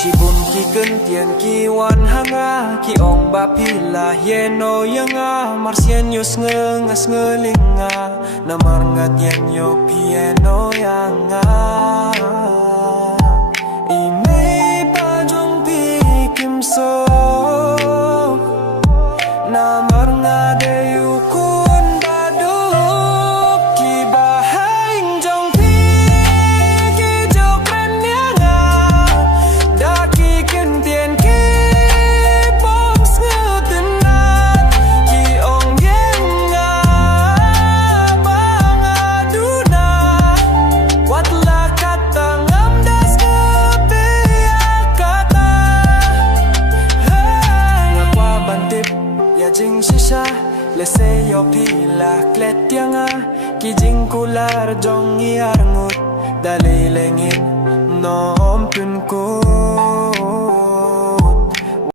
Chỉ buồn khi cơn tiền khi wan hanga khi ông ba pila yeno yanga marsien yos ngơ linga namar ngatien yo piano yanga ime pa jong pi kim so namar ngade ukun baduk ki bahaing jong pi ki jokren yanga da ki ken tiền ki bom ngơ tenat ki ong yenga banga duna watla kata ngam das pe kata ngakwa bantip ya jing shisha le se yo pila klet tianga ki jing kular jong i arngut dalilengin nom pun ko